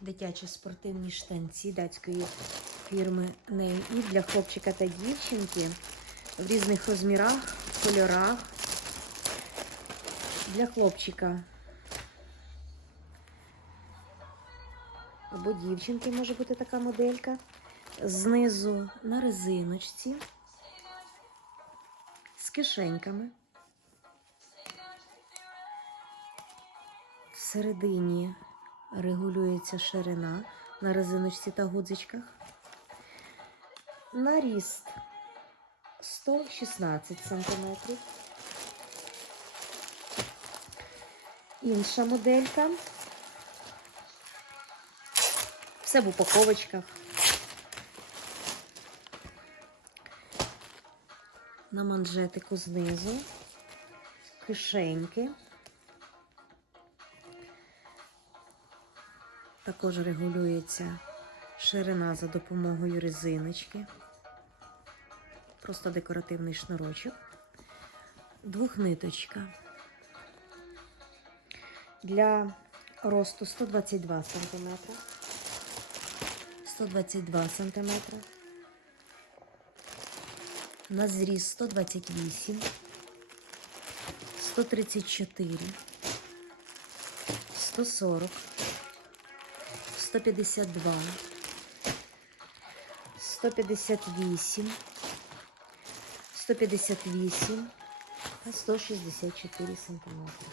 дитячі спортивні штанці датської фірми Ней. І для хлопчика та дівчинки в різних розмірах, кольорах. Для хлопчика або дівчинки може бути така моделька. Знизу на резиночці з кишеньками. Всередині регулюється ширина на резиночці та гудзичках. Наріст 116 см. Інша моделька. Все в упаковочках. На манжетику знизу. Кишеньки. Також регулюється ширина за допомогою резиночки. Просто декоративний шнурочок. Двохниточка. Для росту 122 см. 122 см. На зріз 128, 134, 140, 152, 158, 158 та 164 сантиметри.